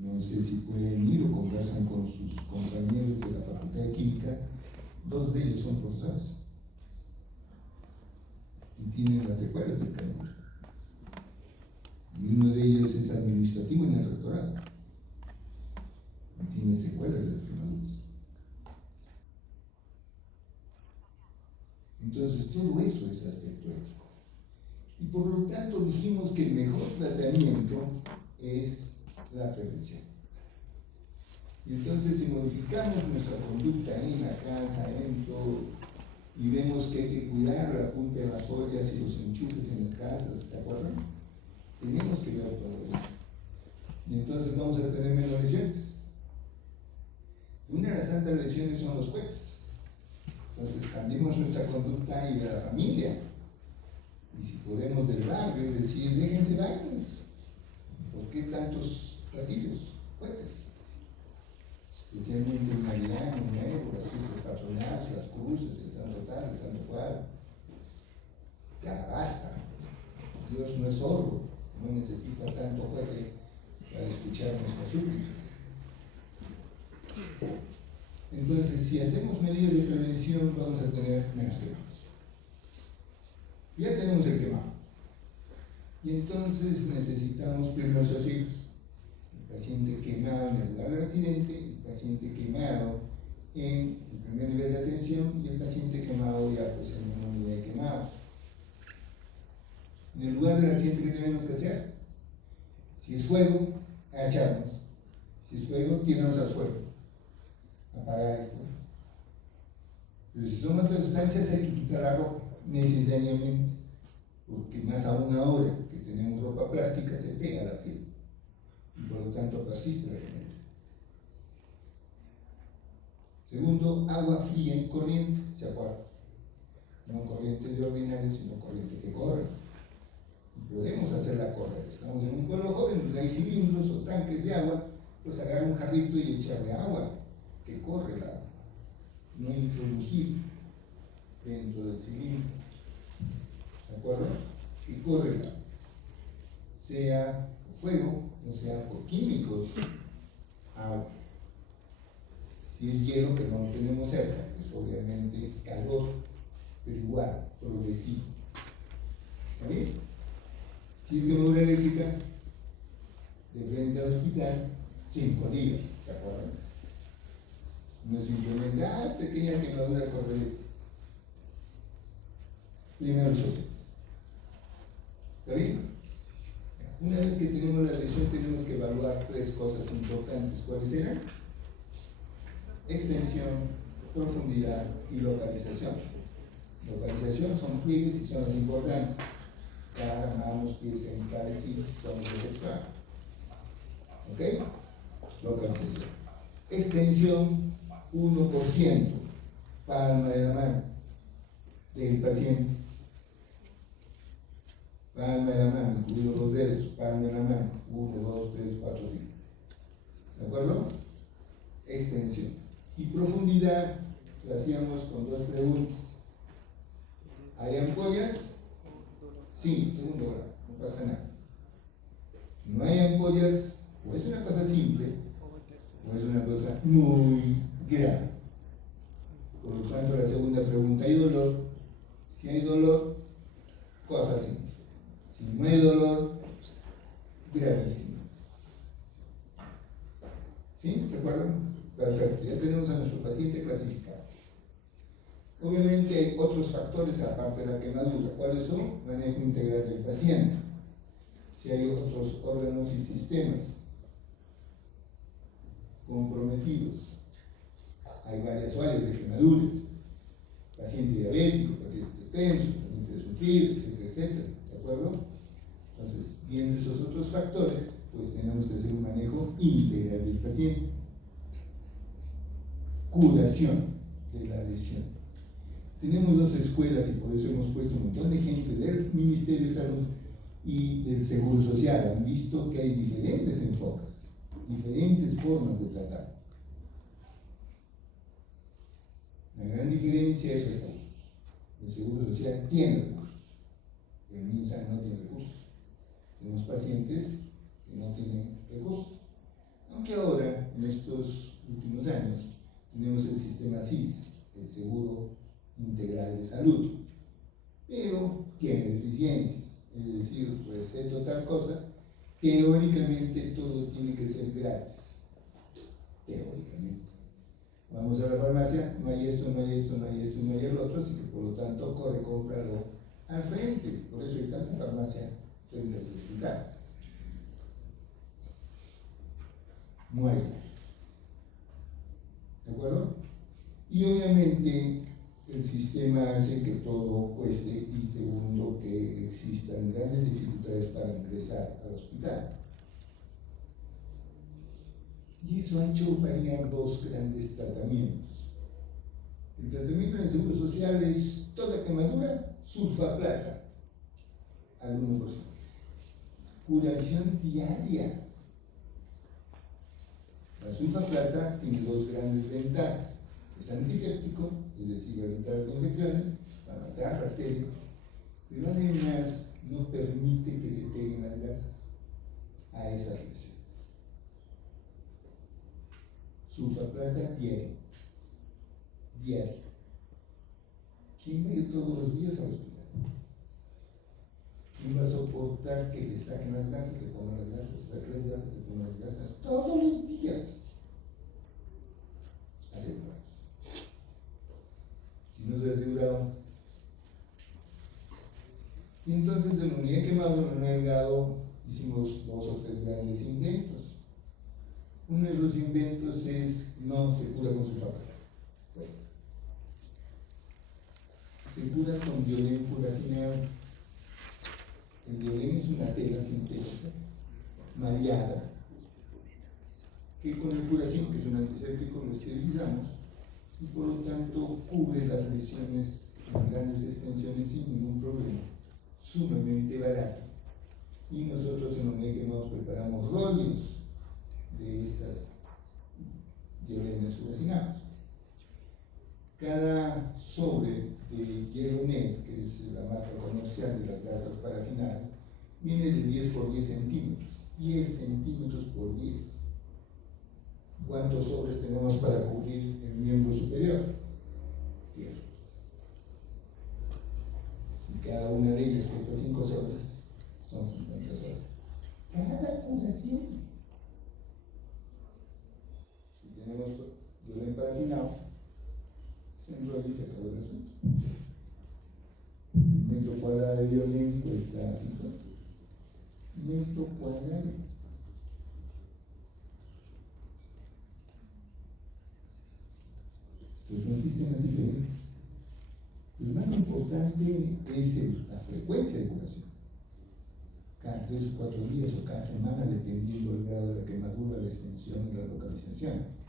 No sé si pueden ir o conversan con sus compañeros de la Facultad de Química. 2 de ellos son profesores y tienen las secuelas del cáncer. Y uno de ellos es administrativo en el rectorado y tiene secuelas de las quemaduras. Entonces, todo eso es aspecto ético. Y por lo tanto dijimos que el mejor tratamiento es la prevención. Y entonces, si modificamos nuestra conducta en la casa, en todo, y vemos que hay que cuidar la punta de las ollas y los enchufes en las casas, ¿se acuerdan? Tenemos que ver todo eso. Y entonces vamos a tener menos lesiones. Una de las tantas lesiones son los cohetes. Entonces cambiemos nuestra conducta y de la familia. Y si podemos del barrio, es decir, déjense vainas. ¿Por qué tantos castillos, cohetes? Especialmente en Navidad, en Nuevo, las fiestas patronales, las cruces, el Santo Tal, el Santo Cuadro. Ya basta. Dios no es sordo, no necesita tanto cohete para escuchar nuestras súplicas. Entonces, si hacemos medidas de prevención, vamos a tener menos quemados. Ya tenemos el quemado. Y entonces necesitamos primeros auxilios. El paciente quemado en el lugar del accidente, el paciente quemado en el primer nivel de atención y el paciente quemado ya pues en un nivel de quemados. En el lugar del accidente, ¿qué tenemos que hacer? Si es fuego, agacharnos. Si es fuego, tirarnos al suelo. Apagar el fuego. Pero si son otras sustancias, hay que quitar la ropa, necesariamente. Porque más aún ahora que tenemos ropa plástica, se pega a la piel. Y por lo tanto persiste la enfermedad. Segundo, agua fría y corriente, ¿se acuerdan? No corriente de ordinario, sino corriente que corre. Y podemos hacerla correr. Estamos en un pueblo joven donde hay cilindros o tanques de agua, pues agarrar un jarrito y echarle agua, que corre el agua. No introducir dentro del cilindro. ¿De acuerdo? Que corre el agua. Sea por fuego, o sea por químicos, agua. Si es hielo, que no lo tenemos cerca, pues obviamente calor, pero igual, progresivo. ¿Está bien? Si es quemadura eléctrica, de frente al hospital, 5 días, ¿se acuerdan? No es simplemente, pequeña quemadura corriente. Primero eso. ¿Está bien? Una vez que tenemos la lesión, tenemos que evaluar 3 cosas importantes. ¿Cuáles eran? Extensión, profundidad y localización. Localización son pliegues y son las importantes. Cara, manos, pies, genitales y zonas sexual. ¿Ok? Localización. Extensión, 1%, palma de la mano del paciente. Palma de la mano, incluidos los dedos, palma de la mano, 1, 2, 3, 4, 5. ¿De acuerdo? Extensión. Y profundidad, lo hacíamos con 2 preguntas. ¿Hay ampollas? Sí, segundo grado, no pasa nada. No hay ampollas, o es una cosa simple, o es una cosa muy grave. Por lo tanto, la segunda pregunta, ¿hay dolor? Si hay dolor, cosa simple. Si no hay dolor, gravísimo. ¿Sí? ¿Se acuerdan? Perfecto, ya tenemos a nuestro paciente clasificado. Obviamente hay otros factores aparte de la quemadura. ¿Cuáles son? Manejo integral del paciente. Si hay otros órganos y sistemas comprometidos, hay varias áreas de quemaduras. Paciente diabético, paciente hipertenso, paciente desnutrido, etcétera, etcétera. ¿De acuerdo? Entonces, viendo esos otros factores, pues tenemos que hacer un manejo integral del paciente. Curación de la lesión. Tenemos 2 escuelas y por eso hemos puesto un montón de gente del Ministerio de Salud y del Seguro Social. Han visto que hay diferentes enfoques, diferentes formas de tratar. La gran diferencia es recursos. El Seguro Social tiene recursos, el MINSA no tiene recursos. Tenemos pacientes que no tienen recursos. Aunque ahora, en estos últimos años, tenemos el sistema SIS, el Seguro Integral de Salud, pero tiene deficiencias, es decir, receto tal cosa, teóricamente todo tiene que ser gratis, teóricamente. Vamos a la farmacia, no hay esto, no hay esto, no hay esto, no hay el otro, así que por lo tanto corre, cómpralo al frente, por eso hay tanta farmacia frente a los hospitales. No hay. ¿De acuerdo? Y obviamente el sistema hace que todo cueste y segundo que existan grandes dificultades para ingresar al hospital. Y eso ha hecho variar dos grandes tratamientos. El tratamiento en el Seguro Social es toda quemadura, sulfaplata, al 1%. Curación diaria. La sulfaplata tiene dos grandes ventajas. Es antiséptico, es decir, va a evitar las infecciones, va a matar bacterias, pero además no permite que se peguen las gasas a esas lesiones. Sulfaplata diaria. Diaria. ¿Quién va a ir todos los días al hospital? ¿Quién va a soportar que le saquen las gasas, que le pongan las gasas, que saquen las gasas, que le pongan las gasas todos los días? Asegurados. Si no se aseguraron. Y entonces en la unidad quemado, en la unidad delgado, hicimos 2 o 3 grandes inventos. Uno de los inventos es no se cura con sulfaplata. Pues, se cura con diolén furacinado. El diolén es una tela sintética, mareada, que con el furacino, que es un antiséptico, lo esterilizamos y por lo tanto cubre las lesiones en grandes extensiones sin ningún problema, sumamente barato. Y nosotros en UNED quemados preparamos rollos de esas diolenes furacinados. Cada sobre de Hielonet, que es la marca comercial de las gasas parafinadas, viene de 10 por 10 centímetros. 10 centímetros por 10. ¿Cuántos sobres tenemos para cubrir el miembro superior? 10 sobres. Si cada una de ellas cuesta 5 sobres, son 50 sobres. Cada curación. Si tenemos diolén parafinado, se enrolla y se acabó el asunto. El metro cuadrado de diolén cuesta 50. Metro cuadrado. Entonces son sistemas diferentes. Lo más importante es la frecuencia de curación. Cada 3 o 4 días o cada semana, dependiendo del grado de la quemadura, la extensión y la localización.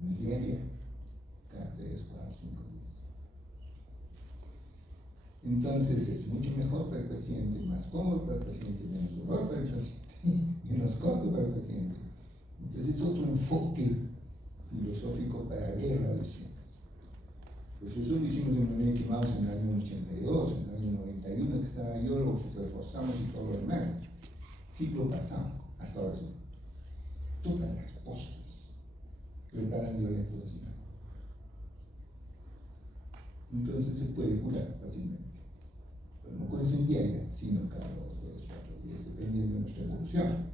No es diaria, cada 3, 4, 5 días. Entonces es mucho mejor para el paciente, más cómodo para el paciente, menos dolor para el paciente, menos costo para el paciente. Entonces es otro enfoque filosófico para ver las lesiones. Pues eso lo hicimos en UNED quemados en el año 82, en el año 91 que estaba yo, lo reforzamos y todo lo demás. Siglo pasado, hasta ahora sí. Todas las cosas preparan violencia furacinada. Entonces se puede curar fácilmente. Pero no curación diaria, sino cada 2, 3, 4 días, dependiendo de nuestra evolución.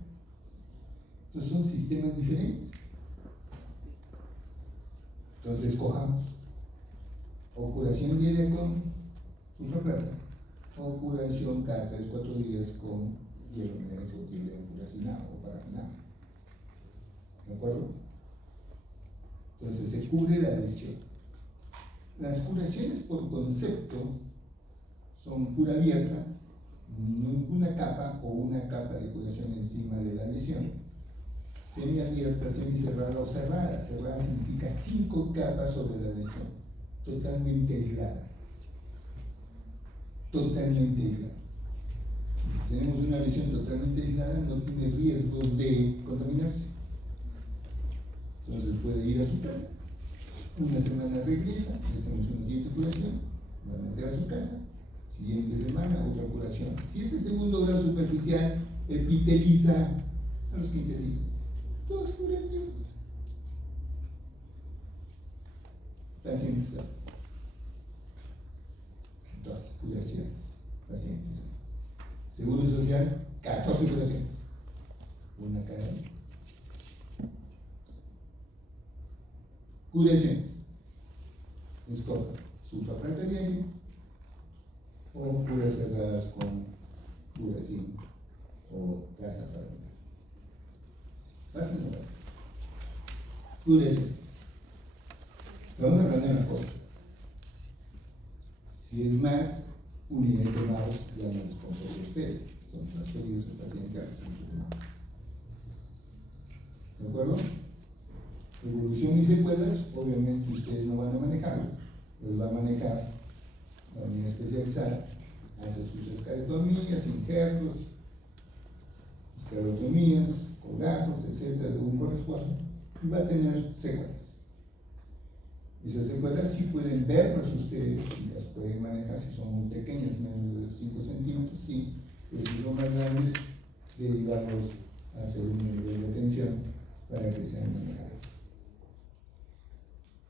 Entonces son sistemas diferentes. Entonces escojamos o curación diaria con sulfaplata o curación cada 3 o 4 días con hielonet o diolén furacinado o parafinado. ¿De acuerdo? Entonces se cubre la lesión. Las curaciones por concepto son cura abierta, ninguna capa o una capa de curación encima de la lesión. Semiabierta, semicerrada o cerrada. Cerrada significa 5 capas sobre la lesión, totalmente aislada. Totalmente aislada. Si tenemos una lesión totalmente aislada, no tiene riesgos de contaminarse. Entonces puede ir a su casa, una semana regresa, le hacemos una siguiente curación, nuevamente a su casa, siguiente semana otra curación. Si es de segundo grado superficial, epiteliza a los 15 días. salud. Entonces, curaciones, pacientes. Seguro social, 14 curaciones. Una cada día. Curaciones. Escoja sulfaprata diario o curas cerradas con furacin o gasa parental. ¿Pasa o no pasa? Curaciones. Vamos hablando de una cosa. Si es más, unidad de quemados ya no les compete a ustedes. Son transferidos al paciente al centro quemado. ¿De acuerdo? Evolución y secuelas, obviamente ustedes no van a manejarlas. Los va a manejar la unidad especializada. Hace sus esclerotomías, injertos, esclerotomías, colgajos, etcétera, según corresponda. Y va a tener secuelas. Esas secuelas sí pueden verlas ustedes, y las pueden manejar si son muy pequeñas, menos de 5 centímetros, sí, pero si son más grandes, derivarlos a segundo nivel de atención para que sean manejadas.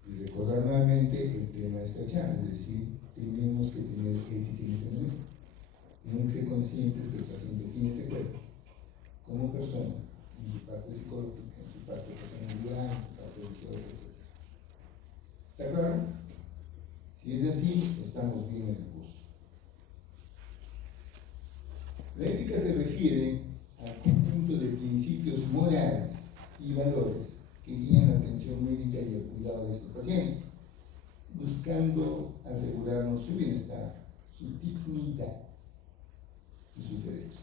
Y recordar nuevamente el tema de esta charla, es decir, tenemos que tener ética en ese momento. Tenemos que ser conscientes que el paciente tiene secuelas como persona, en su parte psicológica, en su parte de personalidad, en su parte de todo eso. ¿Está claro? Si es así, estamos bien en el curso. La ética se refiere al conjunto de principios morales y valores que guían la atención médica y el cuidado de estos pacientes, buscando asegurarnos su bienestar, su dignidad y sus derechos.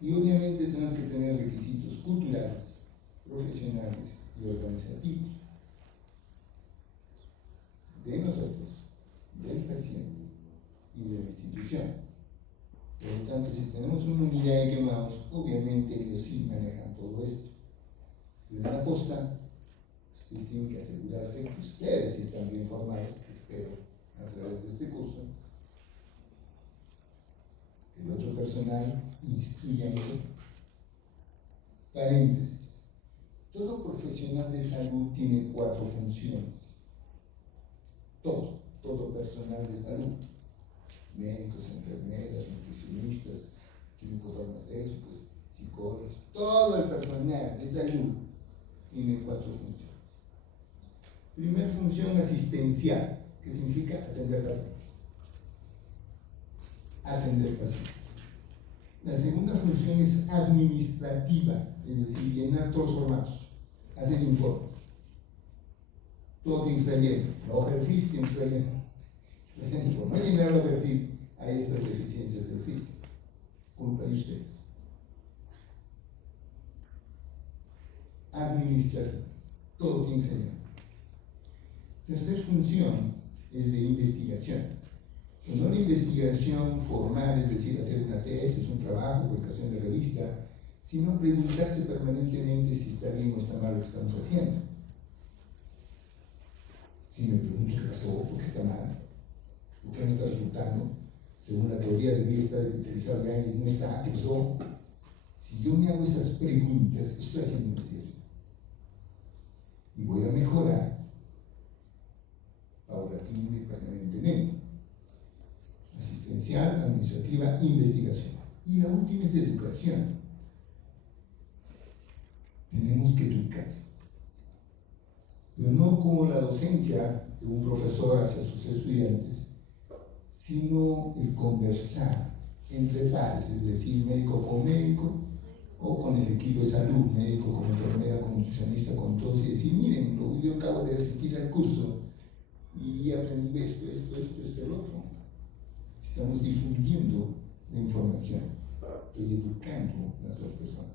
Y obviamente tenemos que tener requisitos culturales, profesionales y organizativos de nosotros, del paciente y de la institución. Por lo tanto, si tenemos una unidad de quemados, obviamente ellos sí manejan todo esto. De una costa, ustedes tienen que asegurarse que ustedes están bien formados, espero, a través de este curso. El otro personal instruyendo. Paréntesis. Todo profesional de salud tiene 4 funciones. Todo personal de salud. Médicos, enfermeras, nutricionistas, químicos farmacéuticos, psicólogos, todo el personal de salud tiene 4 funciones. Primera función asistencial, que significa atender pacientes. Atender pacientes. La segunda función es administrativa, es decir, llenar todos los formatos, hacer informes. Todo tiene que estar lleno, la hoja de CIS tiene que estar lleno. No llenar la hoja de CIS a estas deficiencias del CIS, culpa de ustedes. Administrativa, todo tiene que ser lleno. Tercera función es de investigación. No una investigación formal, es decir, hacer una tesis, un trabajo, publicación de revista, sino preguntarse permanentemente si está bien o está mal lo que estamos haciendo. Si me pregunto qué pasó, por qué está mal, por qué no está resultando, según la teoría debía estar epitelizado ya y no está, ¿qué pasó? Si yo me hago esas preguntas, estoy haciendo investigación. Y voy a mejorar paulatinamente y permanentemente. Asistencial, administrativa, investigación. Y la última es educación. Tenemos que educar. Pero no como la docencia de un profesor hacia sus estudiantes, sino el conversar entre pares, es decir, médico con médico, o con el equipo de salud, médico con enfermera, con nutricionista, con todos, y decir, miren, yo acabo de asistir al curso y aprendí esto, el otro. Estamos difundiendo la información, estoy educando a las otras personas.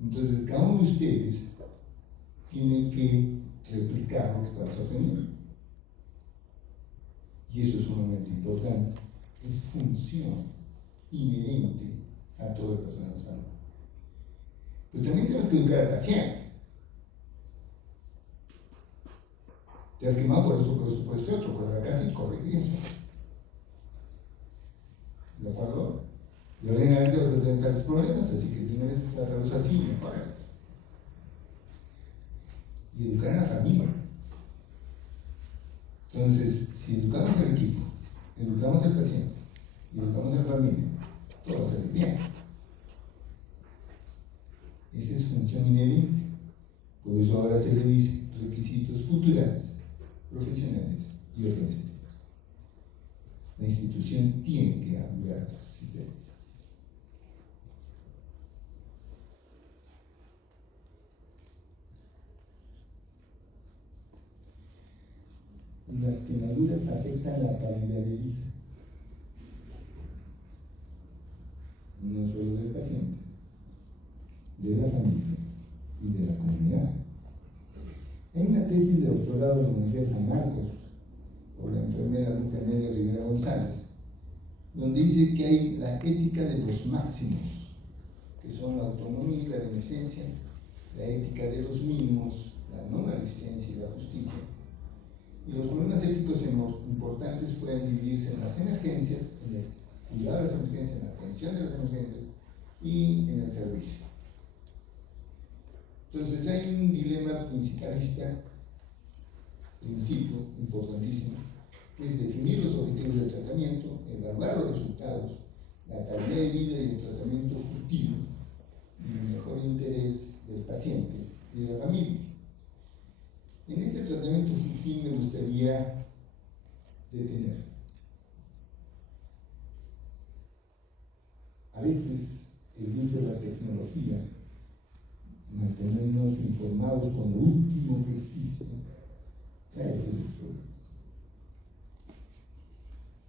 Entonces, cada uno de ustedes tiene que replicar lo que estamos aprendiendo. Y eso es sumamente importante. Es función inherente a todo el personal de salud. Pero también tenemos que educar al paciente. Te has quemado por esto, otro, corre a la casa y corregir eso. ¿De acuerdo? Y ahora en adelante vas a tener tales problemas, así que tienes que tratarlos así, mejorar. y educar a la familia. Entonces, si educamos al equipo, educamos al paciente y educamos a la familia, todo va a salir bien. Esa es función inherente. Por eso ahora se le dice requisitos culturales, profesionales y organizativos. La institución tiene que ayudar a estos sistemas. Las quemaduras afectan la calidad de vida, no solo del paciente, de la familia y de la comunidad. Hay una tesis de doctorado de la Universidad de San Marcos por la enfermera Ruth Amelia Rivera González, donde dice que hay la ética de los máximos, que son la autonomía y la beneficencia, la ética de los mínimos, la no maleficencia y la justicia. Y los problemas éticos importantes pueden dividirse en las emergencias, en el cuidado de las emergencias, en la atención de las emergencias y en el servicio. Entonces hay un dilema principalista, principio importantísimo, que es definir los objetivos del tratamiento, evaluar los resultados, la calidad de vida y el tratamiento efectivo, y el mejor interés del paciente y de la familia. En este tratamiento sutil me gustaría detener. A veces el uso de la tecnología, mantenernos informados con lo último que existe, trae serios problemas.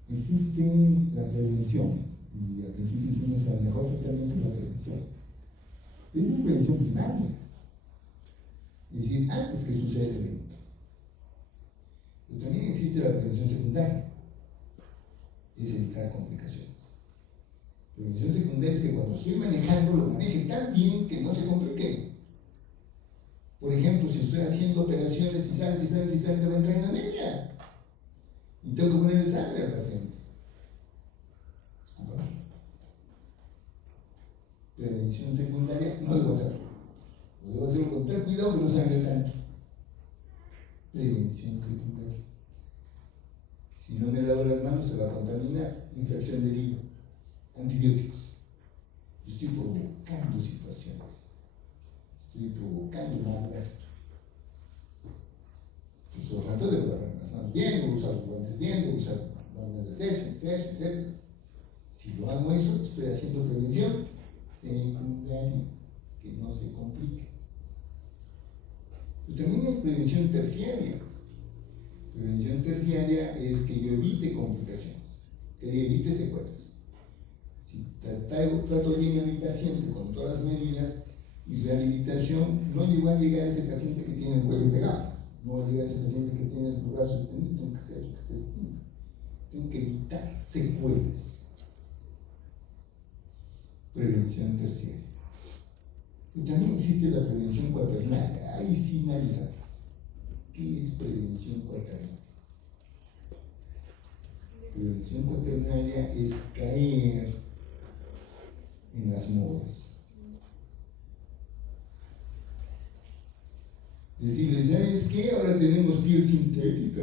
Existe la prevención, y al principio dijimos que el mejor tratamiento es la prevención. Pero esa es prevención primaria, es decir, antes que suceda el evento. Pero también existe la prevención secundaria, es evitar complicaciones. Prevención secundaria es que cuando estoy manejando lo maneje tan bien que no se complique. Por ejemplo, si estoy haciendo operaciones y sangre, va a entrar en anemia y tengo que ponerle sangre al paciente. Bueno, prevención secundaria no debo hacerlo. Lo debo hacer con tal cuidado que no sangre tanto. Prevención secundaria. Si no me lavo las manos se va a contaminar, infección del hígado, antibióticos. Estoy provocando situaciones, estoy provocando más gasto. Pues, por lo tanto, debo lavar las manos bien, debo usar los guantes bien, debo usar normas de sexo, etc. Si lo hago eso, estoy haciendo prevención secundaria, que no se complique. Pero también hay prevención terciaria. Prevención terciaria es que yo evite complicaciones, que evite secuelas. Si trato bien a mi paciente con todas las medidas y rehabilitación, no va a llegar ese paciente que tiene el cuello pegado, no va a llegar ese paciente que tiene el brazo extendido, tiene que ser extendido. Tengo que evitar secuelas. Prevención terciaria. Y también existe la prevención cuaternaria, ahí sí nadie sabe. ¿Qué es prevención cuaternaria? Prevención cuaternaria es caer en las modas. Decirles, ¿sabes qué? Ahora tenemos piel sintética.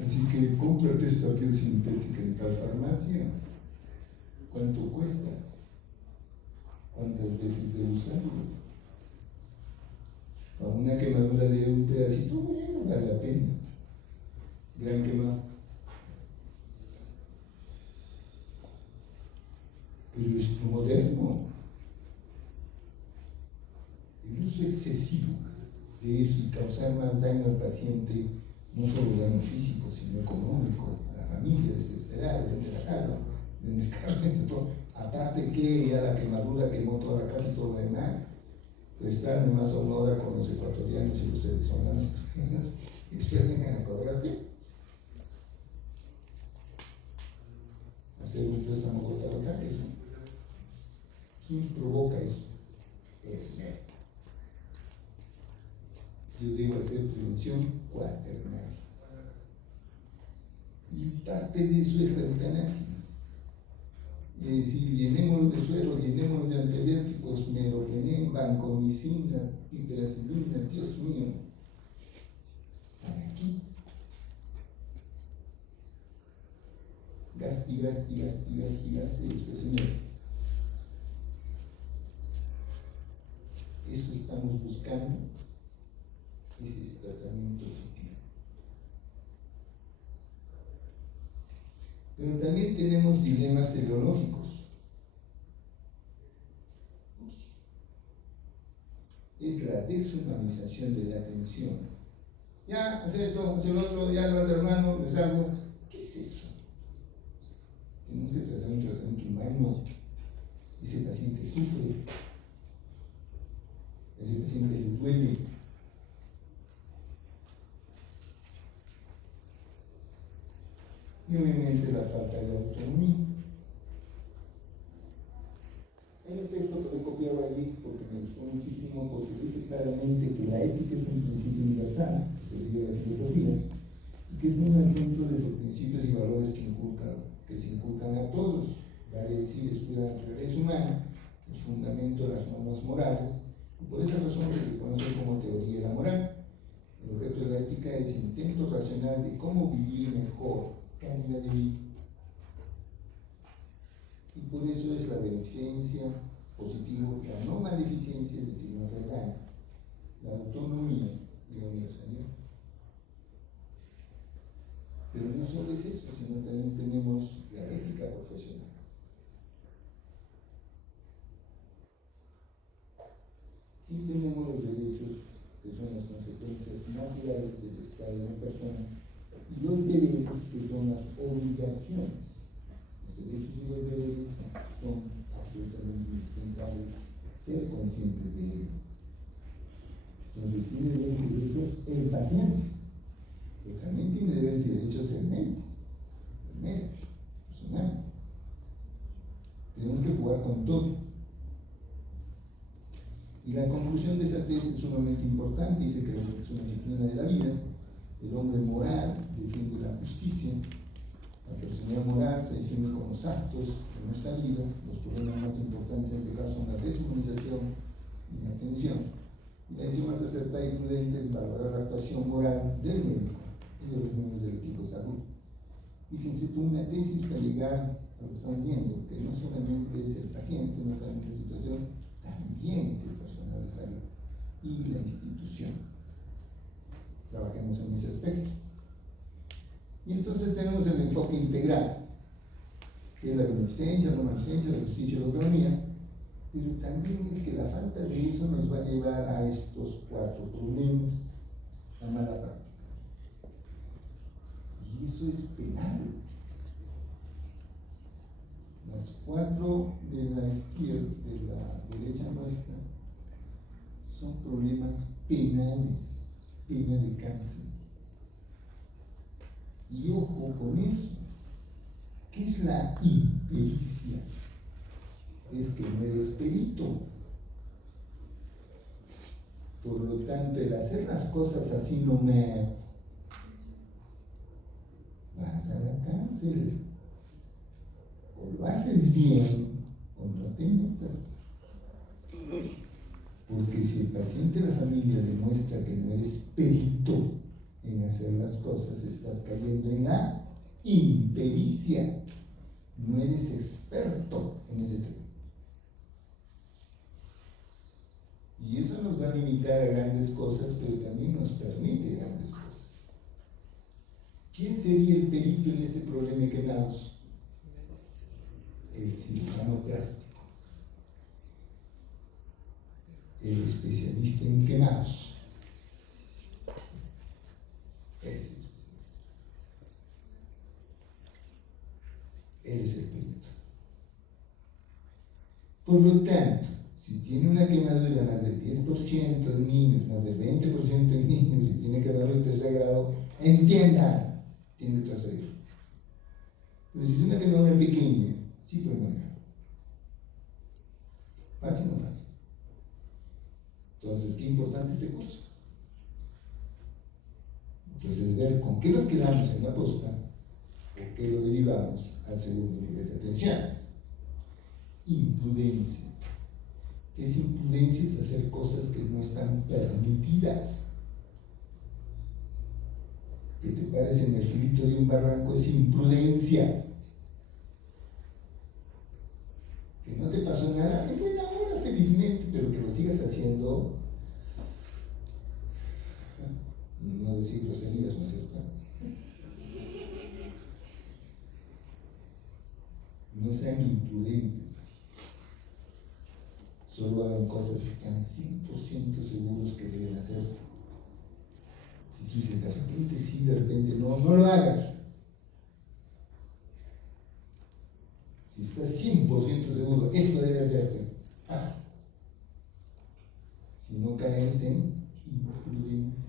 Así que cómprate esta piel sintética en tal farmacia. ¿Cuánto cuesta? ¿Cuántas veces de usarlo? A una quemadura de un pedacito, bueno, vale la pena. Gran quemado. Pero es moderno. El uso excesivo de eso y causar más daño al paciente, no solo daño físico, sino económico, a la familia desesperada, desde la casa, desde el carro, todo. Aparte que ya la quemadura quemó toda la casa y todo lo demás, prestarme más a una hora con los ecuatorianos y los venezolanos y después vengan a cobrarte. Hacer un préstamo contrabancario, eso. ¿Quién provoca eso? El médico. Yo debo hacer prevención cuaternaria. Y parte de eso es la eutanasia. Es decir, llenémonos de suero, llenémonos de antibióticos, meropenem, vancomicina, hiperacina. buscando, ese es tratamiento sutil. Pero también tenemos dilemas teleológicos. Es la deshumanización de la atención. Ya, hace esto, hace lo otro, ya lo otro hermano, le salgo. ¿Qué es eso? Tenemos que tratar un tratamiento humano. Ese paciente sufre, ese paciente le duele. Y obviamente la falta de autonomía. Hay un texto que lo he copiado allí porque me gustó muchísimo, porque dice claramente que la ética es un principio universal, que se le dio a la filosofía, y que es un asunto de los principios y valores que se inculcan a todos, vale decir, estudia la naturaleza humana, el fundamento de las normas morales, y por esa razón se le conoce como teoría de la moral. El objeto de la ética es intento racional de cómo vivir mejor, calidad de vida. Y por eso es la beneficencia, positivo, la no maleficencia, es decir, no hacer daño, la autonomía y la universalidad. Pero no solo es eso, sino también tenemos la ética profesional. Y tenemos los derechos, que son las consecuencias naturales del estado de una persona, y los deberes, que son las obligaciones. Los derechos y los deberes son absolutamente indispensables ser conscientes de ello. Entonces tiene deberes y derechos el paciente, pero también tiene deberes y derechos el médico personal. Tenemos que jugar con todo. Y la conclusión de esa tesis es sumamente importante, dice que es una disciplina de la vida. El hombre moral defiende la justicia. La personalidad moral se define como los actos de nuestra vida. Los problemas más importantes en este caso son la deshumanización y la atención. Y la decisión más acertada y prudente es valorar la actuación moral del médico y de los miembros del equipo de salud. Fíjense tú, una tesis para llegar a lo que estamos viendo, que no solamente es el paciente, no solamente la situación, también es el personal de salud y la institución. Trabajemos en ese aspecto. Y entonces tenemos el enfoque integral, que es la beneficencia, la no beneficencia, la justicia y la autonomía, pero también es que la falta de eso nos va a llevar a estos 4 problemas: la mala práctica. Y eso es penal. Las 4 de la izquierda, de la derecha nuestra, son problemas penales, pena de cárcel. Y ojo con eso. ¿Qué es la impericia? Es que no eres perito. Por lo tanto, el hacer las cosas así nomás, vas a la cárcel. O lo haces bien o no te metas. Porque si el paciente de la familia demuestra que no eres perito en hacer las cosas, estás cayendo en la impericia. No eres experto en ese tema. Y eso nos va a limitar a grandes cosas, pero también nos permite grandes cosas. ¿Quién sería el perito en este problema que damos? El cirujano plástico, el especialista en quemados. Él es el perito. Por lo tanto, si tiene una quemadura más del 10% en niños, más del 20% en niños, y tiene quemadura en 3 grado, entiendan, tiene que transferir. Pero si es una quemadura pequeña, sí puede manejar. ¿Fácil o no fácil? Entonces, qué importante este curso. Entonces, ver con qué nos quedamos en la posta o qué lo derivamos al segundo nivel de atención. Imprudencia. ¿Qué es imprudencia? Es hacer cosas que no están permitidas. Que te pares en el filito de un barranco es imprudencia. Que no te pasó nada, en buena hora, felizmente, pero que lo sigas haciendo decir groserías, ¿no es cierto? No sean imprudentes. Solo hagan cosas que están 100% seguros que deben hacerse. Si tú dices de repente sí, de repente no, no lo hagas. Si estás 100% seguro, esto debe hacerse, hazlo. Si no caes en imprudencia.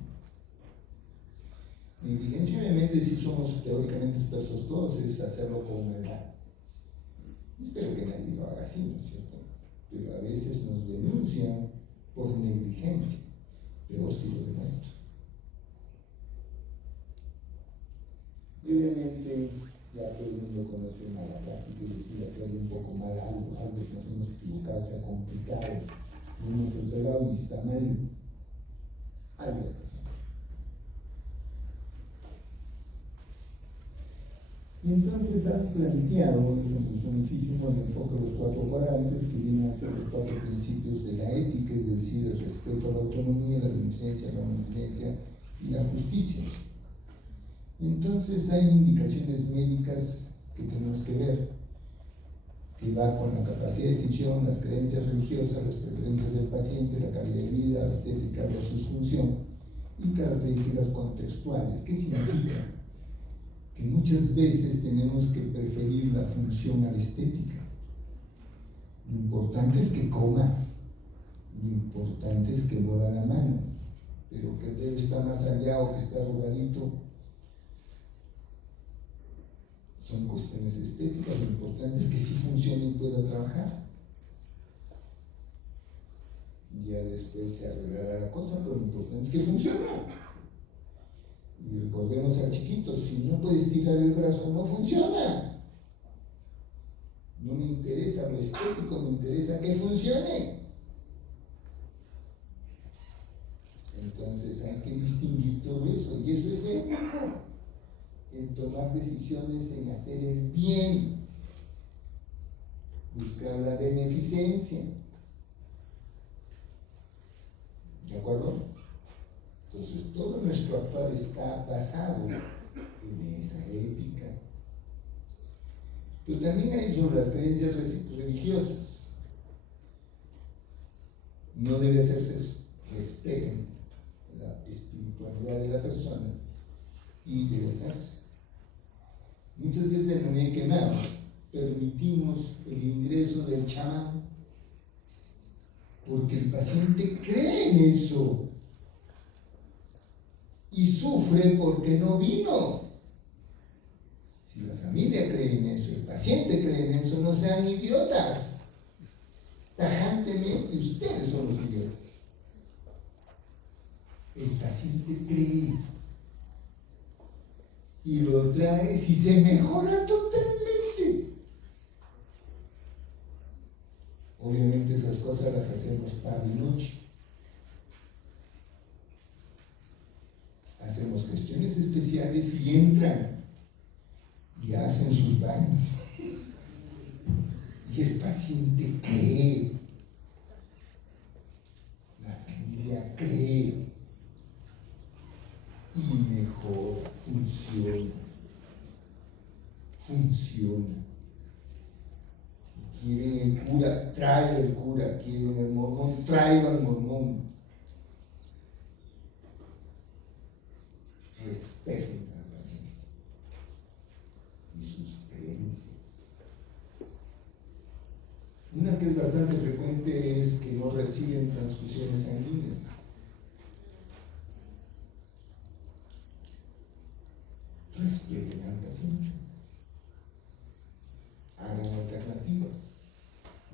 Negligencia, obviamente, si somos teóricamente expertos todos, es hacerlo con maldad. Espero que nadie lo haga así, ¿no es cierto? Pero a veces nos denuncian por negligencia, peor si lo demuestra. Y obviamente ya todo el mundo conoce mala práctica y decir hacer un poco mal algo que nos hemos equivocado, se ha complicado, no hemos entregado y está mal, algo pasa. Y entonces han planteado, eso me gustó muchísimo, el enfoque de los 4 cuadrantes que vienen a ser los 4 principios de la ética, es decir, el respeto a la autonomía, la beneficencia, la omnipotencia y la justicia. Entonces hay indicaciones médicas que tenemos que ver, que va con la capacidad de decisión, las creencias religiosas, las preferencias del paciente, la calidad de vida, la estética versus función y características contextuales. ¿Qué significa? Que muchas veces tenemos que preferir la función a la estética. Lo importante es que coma, lo importante es que mueva la mano, pero que el dedo está más allá o que está arrugadito, son cuestiones estéticas. Lo importante es que sí funcione y pueda trabajar. Ya después se arreglará la cosa, pero lo importante es que funcione. Y recordemos al chiquito, si no puedes tirar el brazo, no funciona. No me interesa lo estético, me interesa que funcione. Entonces hay que distinguir todo eso, y eso es ético, en tomar decisiones, en hacer el bien, buscar la beneficencia. ¿De acuerdo? Entonces todo nuestro actuar está basado en esa ética. Pero también hay sobre las creencias religiosas. No debe hacerse eso. Respeten la espiritualidad de la persona y debe hacerse. Muchas veces en el quemado permitimos el ingreso del chamán porque el paciente cree en eso y sufre porque no vino. Si la familia cree en eso, el paciente cree en eso, no sean idiotas. Tajantemente, ustedes son los idiotas. El paciente cree y lo trae y se mejora totalmente. Obviamente esas cosas las hacemos tarde y noche. Hacemos gestiones especiales y entran y hacen sus baños. Y el paciente cree, la familia cree y mejora, funciona. Quieren el cura, tráelo el cura, quieren el mormón, tráelo al mormón. Respeten al paciente y sus creencias. Una que es bastante frecuente es que no reciben transfusiones sanguíneas. Respeten al paciente. Hagan alternativas.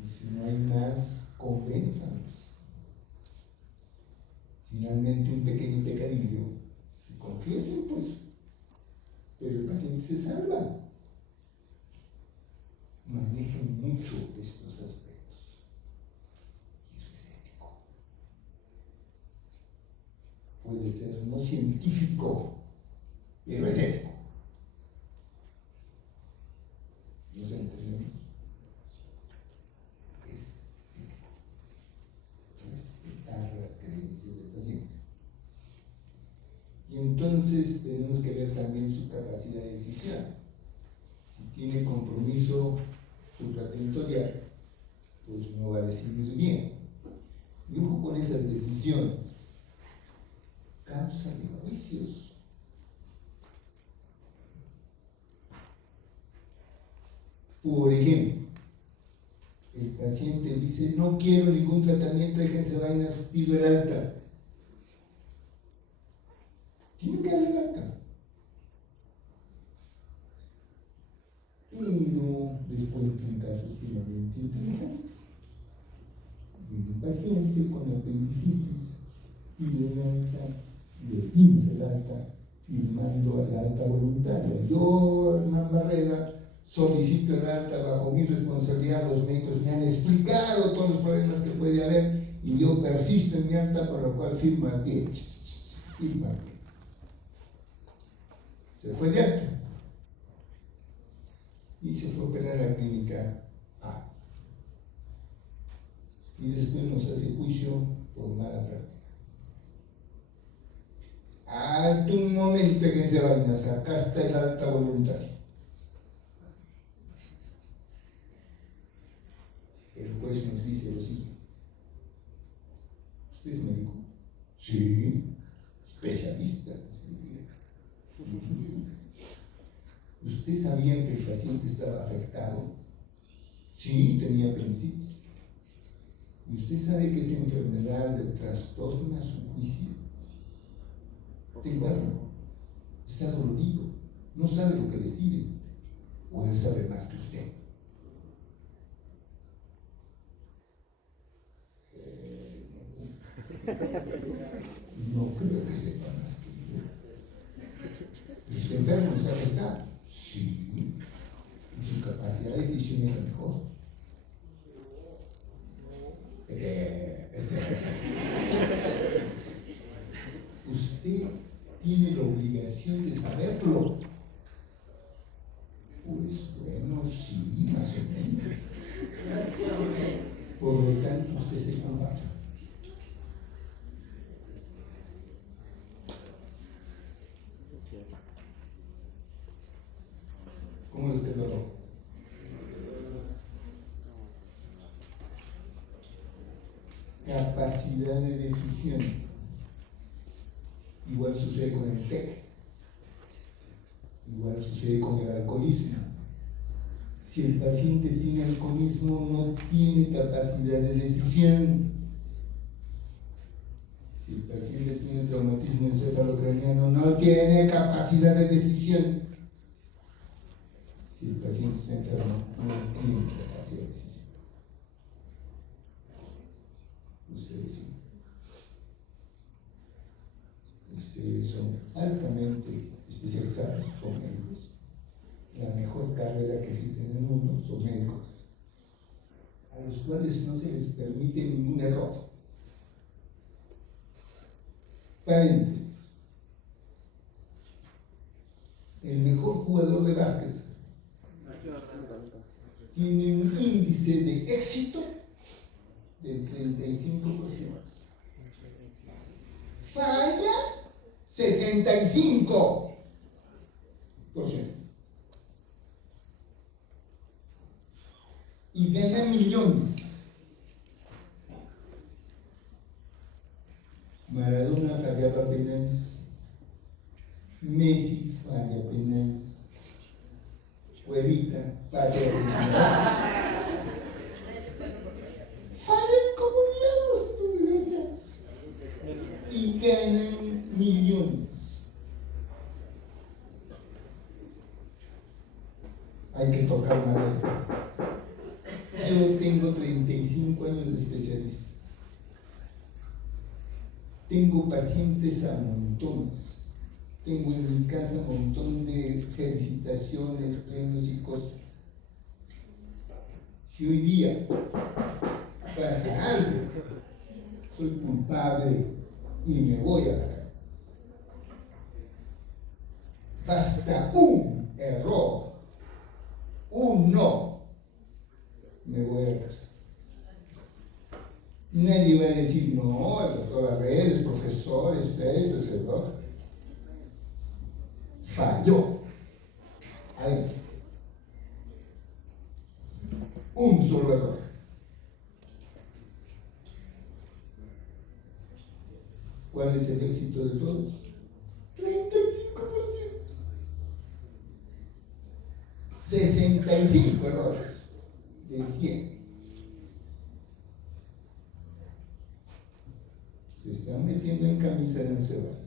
Y si no hay más, convénzanos. Finalmente, un pequeño pecadillo, si confiesen, pues, pero el paciente se salva. Manejen mucho estos aspectos. Y eso es ético. Puede ser no científico, pero es ético. ¿Nos entendemos? Es ético. Respetar las creencias del paciente. Y entonces entonces tenemos que ver también su capacidad de decisión. Si tiene compromiso supratentorial, pues no va a decidir bien. Y ojo con esas decisiones. Causa de juicios. Por ejemplo, el paciente dice, no quiero ningún tratamiento, déjense vainas, pido el alta. Tiene que darle el alta. Pero les cuento un caso sumamente interesante. Un paciente con apendicitis pide el alta, le dimos el alta, firmando el alta voluntaria. Yo, Hernán Barrera, solicito el alta bajo mi responsabilidad. Los médicos me han explicado todos los problemas que puede haber y yo persisto en mi alta, por lo cual firmo al pie. Firma al pie. Se fue de alta y se fue a operar a la clínica A. Y después nos hace juicio por mala práctica. Alto un momento que se vaina, sacaste el alta voluntaria. El juez nos dice lo siguiente: ¿usted es médico? Sí. Especialista. ¿Usted sabía que el paciente estaba afectado? Sí, tenía apendicitis. ¿Y usted sabe que esa enfermedad le trastorna su juicio? Está enfermo, está dolorido, no sabe lo que decide, o él sabe más que usted. No creo que sepa más que yo. ¿Está enfermo, está afectado? Sí. ¿Y su capacidad de decisión es la mejor? Usted tiene la obligación de saberlo. Pues bueno, sí, más o menos. Por lo tanto, usted se compara. ¿Cómo les quedó? Capacidad de decisión. Igual sucede con el TEC. Igual sucede con el alcoholismo. Si el paciente tiene alcoholismo, no tiene capacidad de decisión. Si el paciente tiene traumatismo encefalocraniano, no tiene capacidad de decisión. Si el paciente está enfermo, no tiene capacidad de decisión. Ustedes sí. Ustedes son altamente especializados, son médicos. La mejor carrera que existe en el mundo son médicos, a los cuales no se les permite ningún error. Paréntesis. El mejor jugador de básquet tiene un índice de éxito del 35%. Falla 65%. Y gana millones. Maradona fallaba penales, Messi falla penales, Huevita falla penales. Fallan como diablos estos desgraciados. Y ganan millones. Hay que tocar madera. Yo tengo 35 años de especialista. Tengo pacientes a montones. Tengo en mi casa un montón de felicitaciones, premios y cosas. Si hoy día pasa algo, soy culpable y me voy a la calle. Basta un error, un no, me voy a la casa. Nadie va a decir, no, el doctor Barrera, profesor, esto, es el otro. falló. Ahí. Un solo error. ¿Cuál es el éxito de todos? 35%. 65 errores de 100. Se están metiendo en camisa de 11 varas.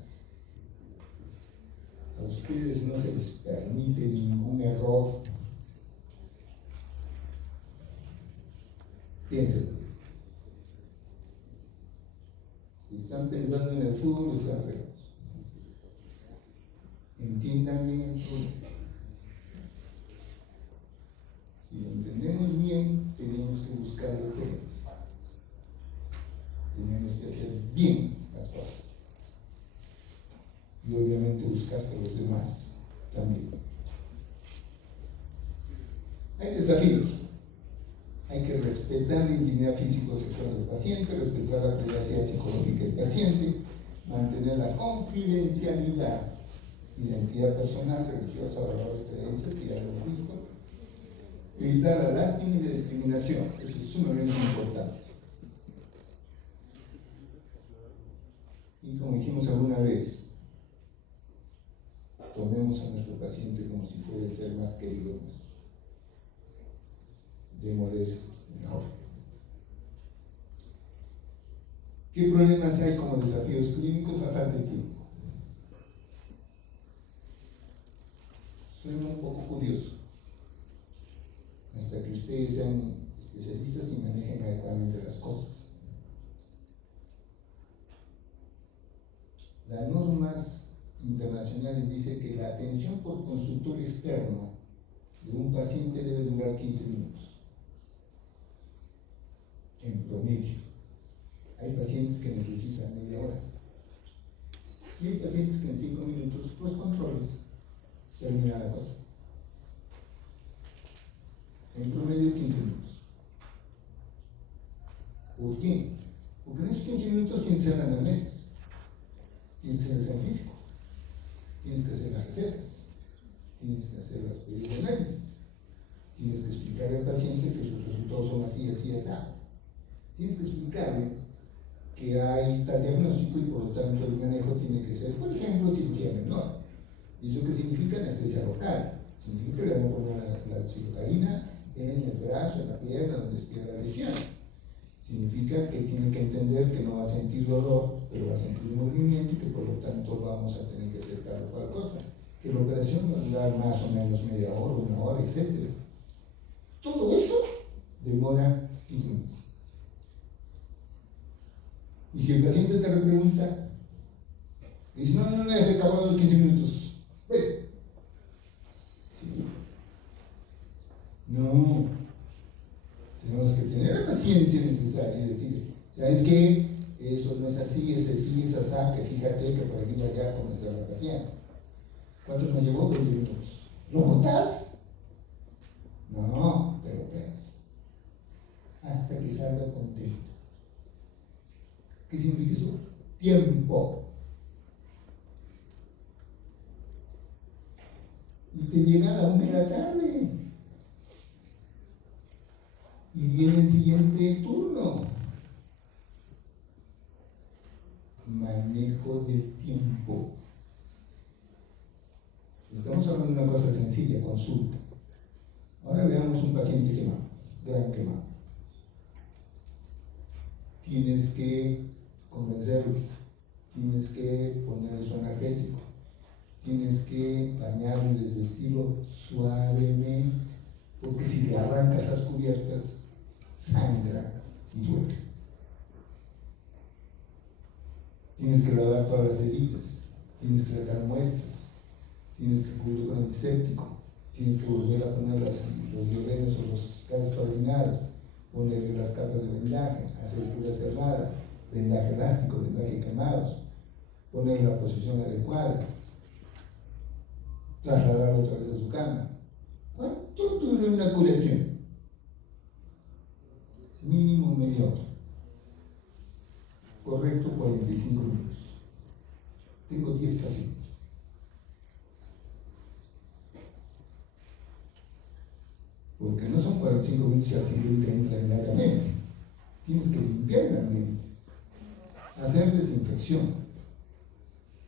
A ustedes no se les permite ningún error. Piénsenlo. Si están pensando en el fútbol, están fregados. Entiendan bien el fútbol. Si lo entendemos bien, tenemos que buscar la excelencia. Tenemos que hacer bien las cosas. Y obviamente buscar que los demás también. Hay desafíos. Hay que respetar la intimidad físico-sexual del paciente, respetar la privacidad psicológica del paciente, mantener la confidencialidad, identidad personal, religiosa, valores, creencias, que ya lo hemos visto, evitar la lástima y la discriminación. Eso es sumamente importante. Y como dijimos alguna vez, tomemos a nuestro paciente como si fuera el ser más querido nuestro. Démosles mejor. ¿Qué problemas hay como desafíos clínicos? La falta de tiempo. Suena un poco curioso, hasta que ustedes sean especialistas y manejen adecuadamente las cosas. Las normas internacionales dicen que la atención por consultor externo de un paciente debe durar 15 minutos. En promedio. Hay pacientes que necesitan media hora. Y hay pacientes que en 5 minutos, pues controles, termina la cosa. En promedio 15 minutos. ¿Por qué? Porque en esos 15 minutos tienes que hacer las anamnesis, tienes que hacer el examen físico, tienes que hacer las recetas, tienes que hacer las pedidas de análisis, tienes que explicarle al paciente que sus resultados son así, así, así. Tienes que explicarle que hay tal diagnóstico y por lo tanto el manejo tiene que ser, por ejemplo, cirugía menor. ¿Y eso qué significa? Anestesia local. Significa que le van a poner la silocaína en el brazo, en la pierna, donde esté la lesión. Significa que tiene que entender que no va a sentir dolor, pero va a sentir movimiento y que por lo tanto vamos a tener que hacer tal o cual cosa. Que la operación va a durar más o menos media hora, 1 hora, etc. Todo eso demora 15 minutos. Y si el paciente te pregunta, dice, no, se acabaron los 15 minutos. Pues, sí. No. Tenemos que tener la paciencia necesaria y decir, ¿sabes qué? Eso no es así, es así, es así, que fíjate que por aquí y por allá comenzó la paciente. ¿Cuántos me llevó? 20 minutos. ¿Lo botas? No, te lo pegas. Hasta que salga contento. ¿Qué significa eso? Tiempo. Y te llega a la 1 de la tarde. Y viene el siguiente turno. Manejo del tiempo. Estamos hablando de una cosa sencilla, consulta. Ahora veamos un paciente quemado, gran quemado. Tienes que convencerlo, tienes que ponerle su analgésico, tienes que bañarlo y desvestirlo suavemente, porque si le arrancas las cubiertas, sangra y duele. Tienes que lavar todas las heridas, tienes que sacar muestras, tienes que cubrir con antiséptico, tienes que volver a poner los diorenos o los gases parabinados, ponerle las capas de vendaje, hacer cura cerrada, vendaje elástico, vendaje quemados, ponerle la posición adecuada, trasladarlo otra vez a su cama. ¿Cuánto dura una curación? Mínimo media hora. Correcto, 45 minutos. Tengo 10 pacientes. 5 minutos y al siguiente entra inmediatamente. Tienes que limpiar el ambiente, hacer desinfección,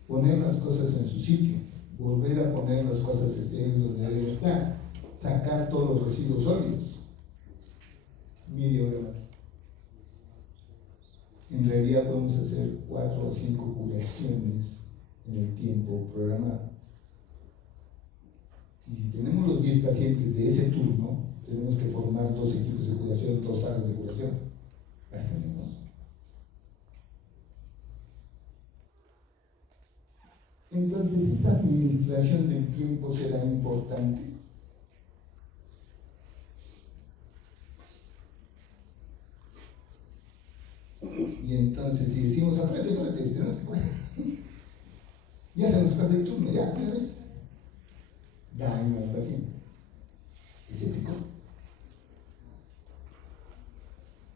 poner las cosas en su sitio, volver a poner las cosas estériles donde deben estar, sacar todos los residuos sólidos. Media hora más. En realidad podemos hacer 4 o 5 curaciones en el tiempo programado. Y si tenemos los 10 pacientes de ese turno, tenemos que formar 2 equipos de curación, 2 salas de curación. Las tenemos. Entonces, esa administración del tiempo será importante. Y entonces, si decimos, apúrate, tenemos que correr. Ya se nos pasa el turno, ya, una vez. Daño al paciente. Es ético.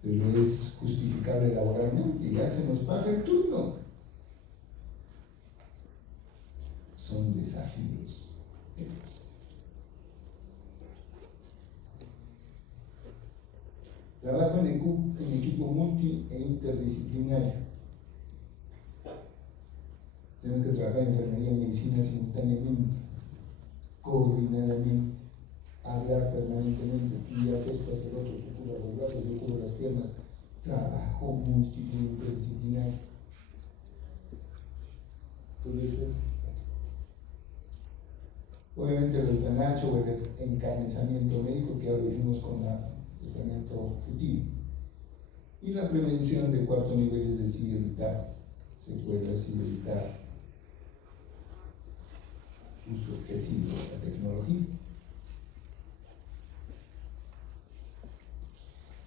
Pero es justificable laboralmente, ya se nos pasa el turno. Son desafíos éticos. Trabajo en equipo multi e interdisciplinario. Tenemos que trabajar en enfermería y medicina simultáneamente, coordinadamente, hablar permanentemente. Tú haces esto, haces lo otro, tú cubres los brazos, yo cubro las piernas. Trabajo multi e interdisciplinario. Entonces, obviamente el eutanasia o el encarnizamiento médico, que ahora dijimos con el tratamiento futivo, y la prevención de 4 niveles, es decir, evitar secuelas y evitar uso excesivo de la tecnología.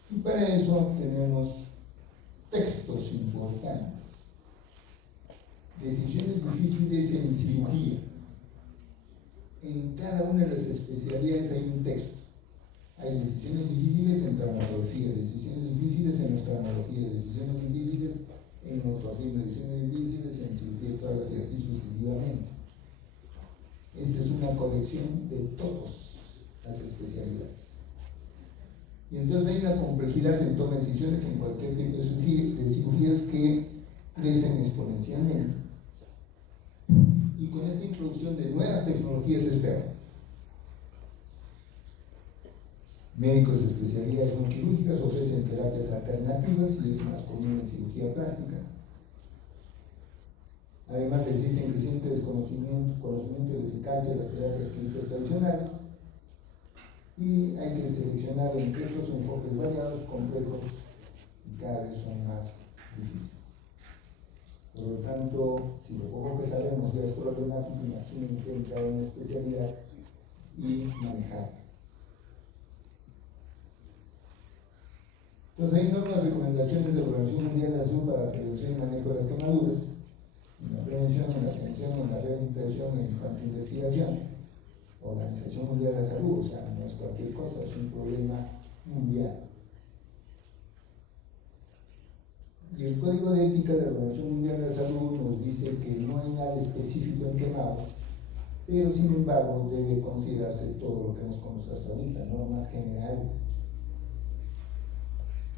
Y para eso tenemos textos importantes. Decisiones difíciles en cirugía. En cada una de las especialidades hay un texto. Hay decisiones difíciles en traumatología, decisiones difíciles en oftalmología, decisiones difíciles en otorrino, decisiones difíciles en cirugía todas y así sucesivamente. Esta es una colección de todas las especialidades. Y entonces hay una complejidad en toma de decisiones en cualquier tipo de cirugías que crecen exponencialmente. Y con esta introducción de nuevas tecnologías es peor. Médicos de especialidades no quirúrgicas ofrecen terapias alternativas y es más común en cirugía plástica. Además, existe un creciente desconocimiento de la eficacia de las terapias quirúrgicas tradicionales y hay que seleccionar entre estos enfoques variados, complejos y cada vez son más difíciles. Por lo tanto, si lo poco que sabemos ya es problemático, imagínense entrar en una especialidad y manejarla. Entonces hay normas recomendaciones de la Organización Mundial de la Salud para la prevención y manejo de las quemaduras, en la prevención, en la atención, en la rehabilitación, en cuanto a investigación. Organización Mundial de la Salud, o sea, no es cualquier cosa, es un problema mundial. Y el Código de Ética de la Organización Mundial de la Salud nos dice que no hay nada específico en quemados, pero sin embargo debe considerarse todo lo que hemos conocido hasta ahorita, normas generales.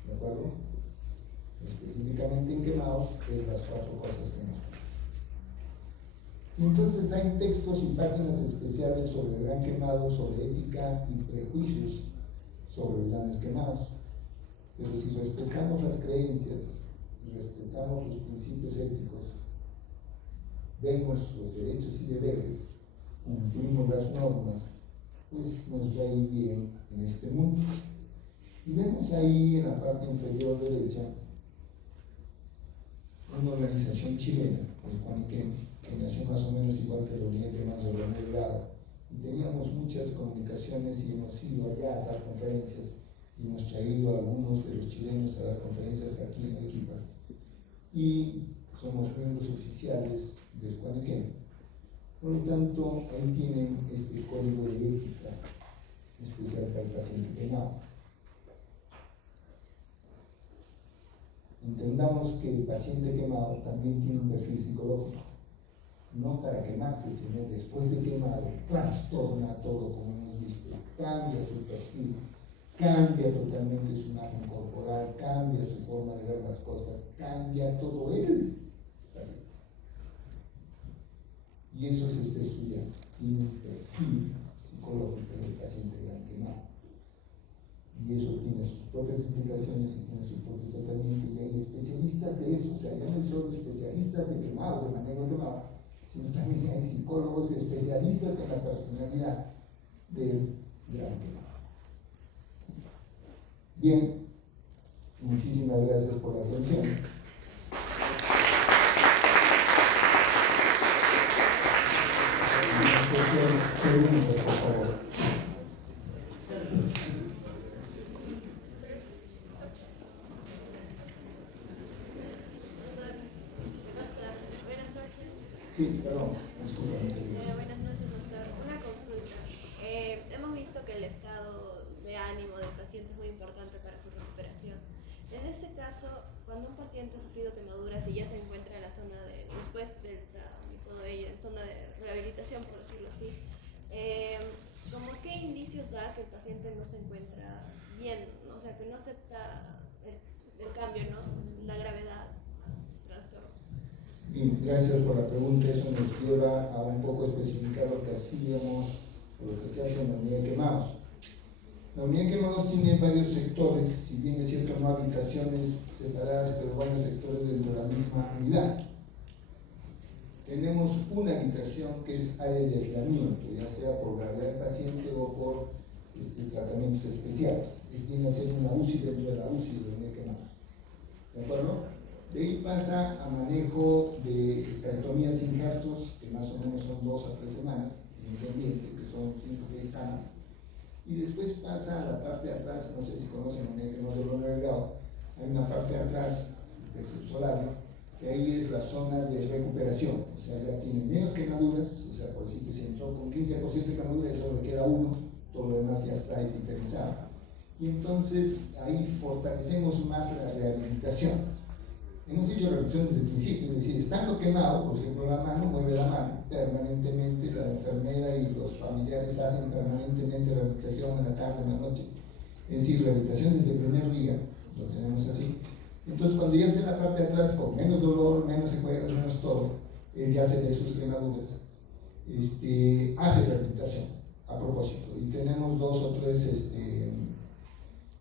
¿De acuerdo? Específicamente en quemados, es las 4 cosas que nos y entonces hay textos y páginas especiales sobre el gran quemado, sobre ética y prejuicios sobre los grandes quemados. Pero si respetamos las creencias y respetamos los principios éticos, vemos los derechos y deberes, cumplimos las normas, pues nos va a ir bien en este mundo. Y vemos ahí en la parte inferior derecha una organización chilena, el CONIQUEM, que nació más o menos igual que la Unidad de Manos de Leonel Lado, y teníamos muchas comunicaciones y hemos ido allá a dar conferencias y hemos traído a algunos de los chilenos a dar conferencias aquí en Arequipa y somos miembros oficiales del CONIQUEM. Por lo tanto, ahí tienen este código de ética especial para el paciente quemado. Entendamos que el paciente quemado también tiene un perfil psicológico, no para quemarse, sino después de quemado, trastorna todo, como hemos visto, cambia su perfil, cambia totalmente su imagen corporal, cambia su forma de ver las cosas, cambia todo él. Y eso se está estudiando. Tiene un perfil psicológico del paciente gran quemado. Y eso tiene sus propias explicaciones y tiene su propio tratamiento. Y hay especialistas de eso, o sea, ya no solo especialistas de quemados, de manejo de quemado, sino también hay psicólogos especialistas en la personalidad del gran quemado. Bien, muchísimas gracias por la atención. Preguntas, por favor. Sí, perdón, disculpa. Buenas noches, doctor. Una consulta. Hemos visto que el estado de ánimo del paciente es muy importante para su recuperación. En este caso, cuando un paciente ha sufrido quemaduras y ya se encuentra en la zona de, después del trauma y todo ello, en zona de rehabilitación, por decirlo así, ¿cómo qué indicios da que el paciente no se encuentra bien? O sea, que no acepta el cambio, ¿no? La gravedad, trastorno. Bien, gracias por la pregunta. Eso nos lleva a un poco especificar lo que hacíamos, o lo que se hace en la unidad de quemados. La unidad de quemados tiene varios sectores, si bien es cierto no habitaciones separadas, pero varios sectores dentro de la misma unidad. Tenemos una habitación que es área de aislamiento, ya sea por gravedad del paciente o por tratamientos especiales. Viene a ser una UCI dentro de la UCI de la unidad de quemados. ¿De acuerdo? De ahí pasa a manejo de esterectomías sin injertos, que más o menos son 2 a 3 semanas en ese ambiente, que son 5 o 6 camas. Y después pasa a la parte de atrás, no sé si conocen la unidad de quemados de Bruno Delgado, hay una parte de atrás del subsolario, que ahí es la zona de recuperación, o sea, ya tiene menos quemaduras, o sea, por decir que se entró con 15% de quemadura y solo queda 1, todo lo demás ya está epitelizado. Y entonces ahí fortalecemos más la rehabilitación. Hemos hecho rehabilitación desde el principio, es decir, estando quemado, por ejemplo, la mano, mueve la mano permanentemente, la enfermera y los familiares hacen permanentemente rehabilitación en la tarde, en la noche. Es decir, rehabilitación desde el primer día, lo tenemos así. Entonces, cuando ya está en la parte de atrás, con menos dolor, menos secuelas, menos todo, ya se ve sus quemaduras, hace rehabilitación, a propósito. Y tenemos 2 o 3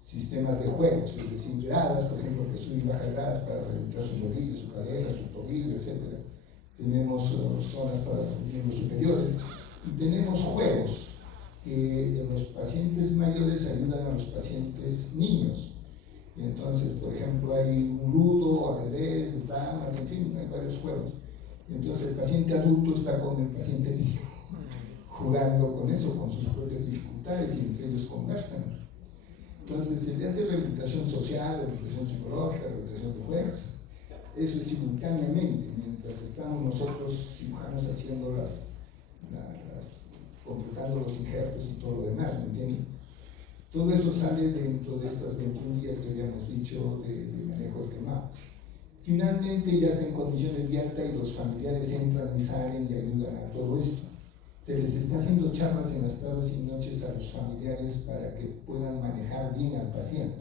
sistemas de juegos, es decir, gradas, por ejemplo, que suben y bajan gradas para rehabilitar sus rodillas, su cadera, su tobillo, etc. Tenemos zonas para los miembros superiores y tenemos juegos que en los pacientes mayores ayudan a los pacientes niños. Y entonces, por ejemplo, hay un ludo, ajedrez, damas, en fin, hay varios juegos. Entonces el paciente adulto está con el paciente niño, jugando con eso, con sus propias dificultades, y entre ellos conversan. Entonces se le hace rehabilitación social, rehabilitación psicológica, rehabilitación de juegos. Eso es simultáneamente, mientras estamos nosotros cirujanos haciendo completando los injertos y todo lo demás, ¿me entienden? Todo eso sale dentro de estas 21 días que habíamos dicho de manejo del quemado. Finalmente ya está en condiciones de alta y los familiares entran y salen y ayudan a todo esto. Se les está haciendo charlas en las tardes y noches a los familiares para que puedan manejar bien al paciente.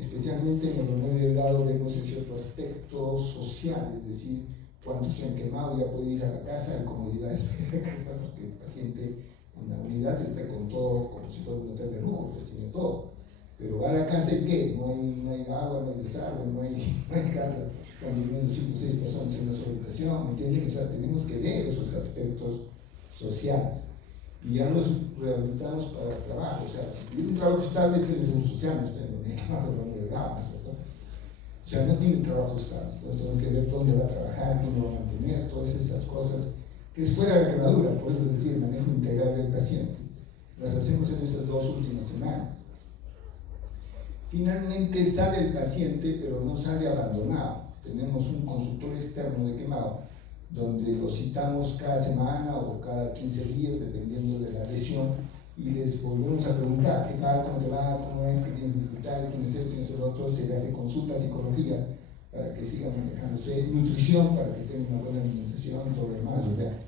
Especialmente en el Bruno Delgado le hemos hecho otro aspecto social, es decir, cuando se han quemado ya puede ir a la casa, hay comodidades en la casa porque el paciente en la unidad está con todo, como si fuera un hotel de lujo, pues tiene todo. Pero va a la casa y ¿qué? No hay agua, no hay desagüe, no hay casa. Están viviendo 5 o 6 personas en una sola habitación, ¿me entienden? O sea, tenemos que ver esos aspectos sociales. Y ya los rehabilitamos para el trabajo. O sea, si tiene un trabajo estable, este es un social, no está en más de lo legal, ¿no es cierto? O sea, no tiene trabajo estable. Entonces tenemos que ver dónde va a trabajar, quién lo va a mantener, todas esas cosas que es fuera de la quemadura, por eso es decir, el manejo integral del paciente. Las hacemos en estas 2 últimas semanas. Finalmente sale el paciente, pero no sale abandonado. Tenemos un consultorio externo de quemado, donde lo citamos cada semana o cada 15 días, dependiendo de la lesión, y les volvemos a preguntar, ¿qué tal? ¿Cómo te va? ¿Cómo es? ¿Qué tienes dificultades? ¿Tienes esto? ¿Tienes el otro? Se le hace consulta, psicología, para que siga manejándose, nutrición, para que tenga una buena alimentación y todo lo demás. O sea,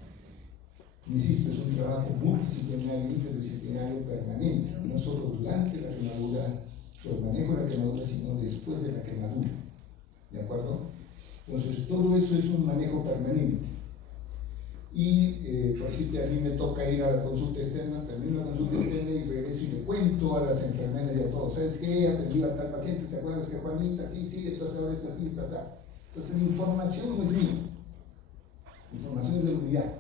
Insisto, es un trabajo multidisciplinario, interdisciplinario, permanente, no solo durante la quemadura, sobre el manejo de la quemadura, sino después de la quemadura. ¿De acuerdo? Entonces, todo eso es un manejo permanente. Y, por decirte, a mí me toca ir a la consulta externa, termino la consulta externa y regreso y le cuento a las enfermeras y a todos, ¿sabes qué? Atendí a tal paciente, ¿te acuerdas que Juanita? Sí, entonces ahora está así, está así. Entonces, la información no es mía, la información es de la unidad.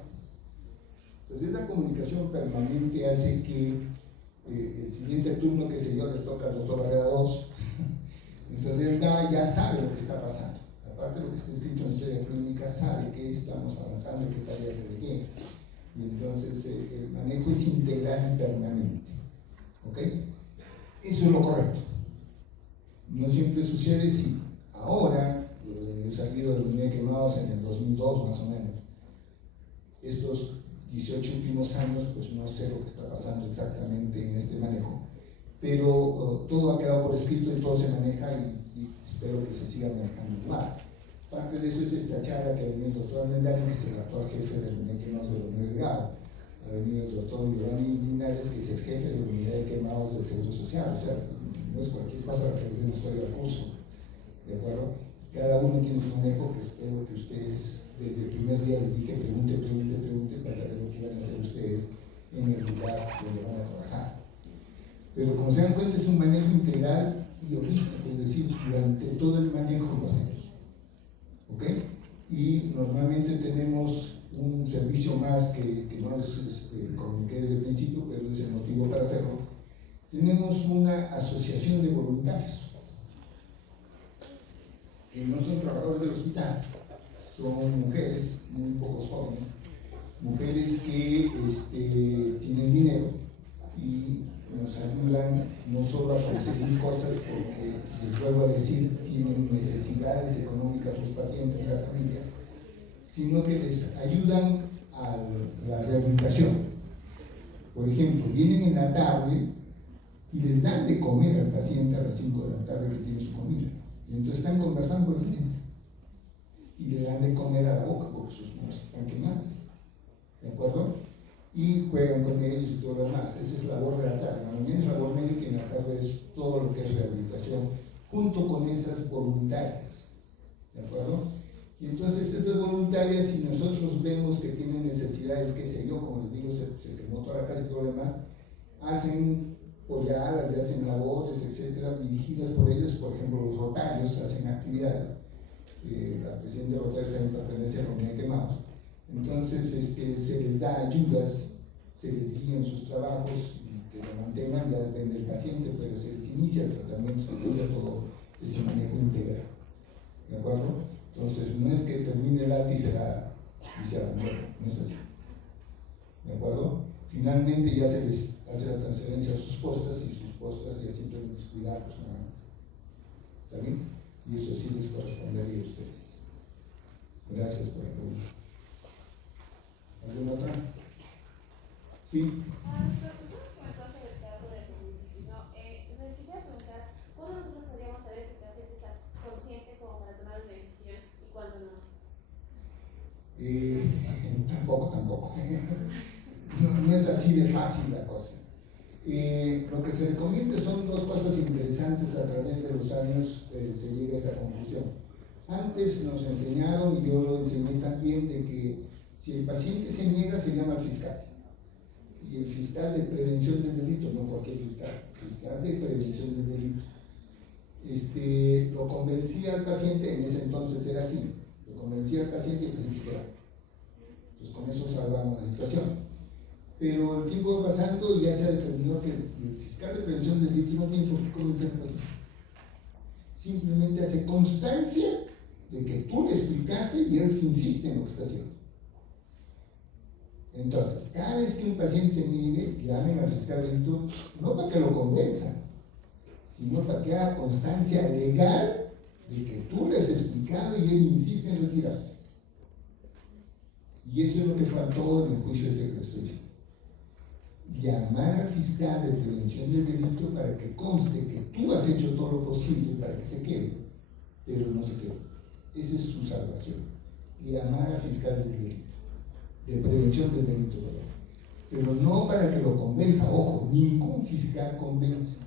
Entonces, esa comunicación permanente hace que el siguiente turno, que sé yo, le toca al doctor Barrera 2, entonces él ya sabe lo que está pasando. Aparte de lo que está escrito en la historia clínica, sabe que estamos avanzando, qué tareas requiere. Y entonces el manejo es integral y permanente. ¿Ok? Eso es lo correcto. No siempre sucede, si ahora, he salido de la unidad de quemados en el 2002 más o menos, estos 18 últimos años, pues no sé lo que está pasando exactamente en este manejo, pero todo ha quedado por escrito y todo se maneja y espero que se siga manejando igual. Parte de eso es esta charla que ha venido el doctor Almendares, que es el actual jefe de la unidad de quemados de la unidad de Grado. Ha venido el doctor Giovanni Linares, que es el jefe de la unidad de quemados del Seguro Social. O sea, no es cualquier cosa que les hemos traído al curso. ¿De acuerdo? Cada uno tiene su manejo, que espero que ustedes, desde el primer día les dije, pregunte, para saber lo que van a hacer ustedes en el lugar donde van a trabajar. Pero como se dan cuenta, es un manejo integral y holístico, es decir, durante todo el manejo lo hacemos. ¿Ok? Y normalmente tenemos un servicio más que no les comuniqué desde el principio, pero es el motivo para hacerlo. Tenemos una asociación de voluntarios, que no son trabajadores del hospital, son mujeres, muy pocos jóvenes, mujeres que tienen dinero y nos ayudan no solo a conseguir cosas, porque les vuelvo a decir, tienen necesidades económicas los pacientes y la familia, sino que les ayudan a la rehabilitación. Por ejemplo, vienen en la tarde y les dan de comer al paciente a las 5 de la tarde que tiene su comida. Y entonces están conversando con el paciente y le dan de comer a la boca porque sus manos están quemadas. ¿De acuerdo? Y juegan con ellos y todo lo demás. Esa es la labor de la tarde. La mañana es labor médica y en la tarde es todo lo que es rehabilitación, junto con esas voluntarias. ¿De acuerdo? Y entonces esas voluntarias, si nosotros vemos que tienen necesidades, qué sé yo, como les digo, se quemó toda la casa y todo lo demás, hacen polladas y hacen labores, etcétera, dirigidas por ellos. Por ejemplo, los rotarios hacen actividades. La presidenta de Rotarios también pertenece a la unidad de quemados. Entonces se les da ayudas, se les guía en sus trabajos, y que lo mantengan, ya depende del paciente, pero se les inicia el tratamiento, se inicia todo ese manejo integral. ¿De acuerdo? Entonces no es que termine el ATI y se abandona, no es así. ¿De acuerdo? Finalmente ya se les hace la transferencia a sus postas y sus postas ya simplemente es cuidarlos nada más. ¿Está bien? Y eso sí les correspondería a ustedes. Gracias por la pregunta. ¿Alguna otra? Sí. Quisiera preguntar, ¿cómo nosotros podríamos saber que el paciente está consciente como para tomar una decisión y cuándo no? Tampoco. No es así de fácil la cosa. Lo que se recomienda son dos cosas interesantes. A través de los años se llega a esa conclusión. Antes nos enseñaron, y yo lo enseñé también, de que si el paciente se niega, se llama al fiscal. Y el fiscal de prevención del delito, no cualquier fiscal de prevención del delito. Lo convencía al paciente, en ese entonces era así, lo convencía al paciente y el paciente quedaba. Entonces con eso salvamos la situación. Pero el tiempo va pasando y ya se determinó que el fiscal de prevención del delito no tiene por qué convencer al paciente. Simplemente hace constancia de que tú le explicaste y él insiste en lo que está haciendo. Entonces, cada vez que un paciente se niegue, llamen al fiscal del delito, no para que lo convenza, sino para que haga constancia legal de que tú le has explicado y él insiste en retirarse. Y eso es lo que faltó en el juicio de secuestro. Llamar al fiscal de prevención del delito para que conste que tú has hecho todo lo posible para que se quede, pero no se quede. Esa es su salvación. Llamar al fiscal del delito. de prevención del delito doloso. Pero no para que lo convenza, ojo, ningún fiscal convence.